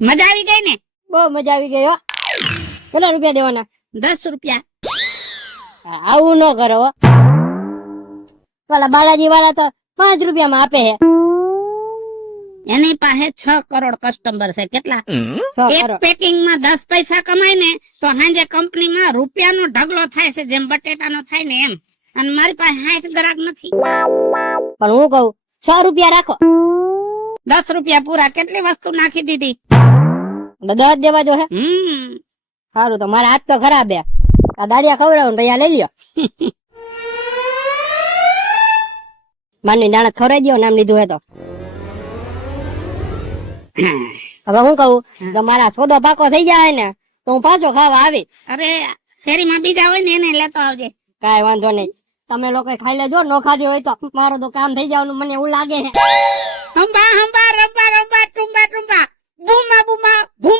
મજા આવી ગઈ ને? બહુ મજા આવી ગઈ હો. કેટલા રૂપિયા દેવાના? 10 રૂપિયા. આવું ન કરો હો. પેલા બાલાજી વાળા તો 5 રૂપિયામાં આપે છે. એની પાસે 6 કરોડ કસ્ટમર છે. કેટલા? 6 એક કરોડ. પેકિંગ માં 10 પૈસા કમાય ને તો હાંજે કંપનીમાં રૂપિયાનો ઢગલો થાય છે, જેમ બટેટાનો થાય ને એમ. અને મારી પાસે 60 ગ્રાહક નથી. પણ હું કહું 6 રૂપિયા રાખો. 10 રૂપિયા પૂરા. કેટલી વસ્તુ નાખી દીધી? બધા જ દેવા જો હે. સારું તો મારા હાથ તો ખરાબ હે. આ દાડિયા ખવડાવું તો અહીંયા લઈ લ્યો. માનવી દાણા ખવડાવી દો નામ લીધું હે તો. હવે હું કહું તો મારા સોદો પાકો થઈ જાય ને તો હું પાછો ખાવા આવી. અરે શેરીમાં બીજા હોય ને એને લેતો આવજે. કાંઈ વાંધો નહીં. તમે લોકો ખાઈ લેજો. ન ખાધી હોય તો મારું તો કામ થઈ જવાનું મને એવું લાગે છે. હંબા હંબા રંબા રંબા ટુંબા ટુંબા બૂમા બૂમા બૂમ.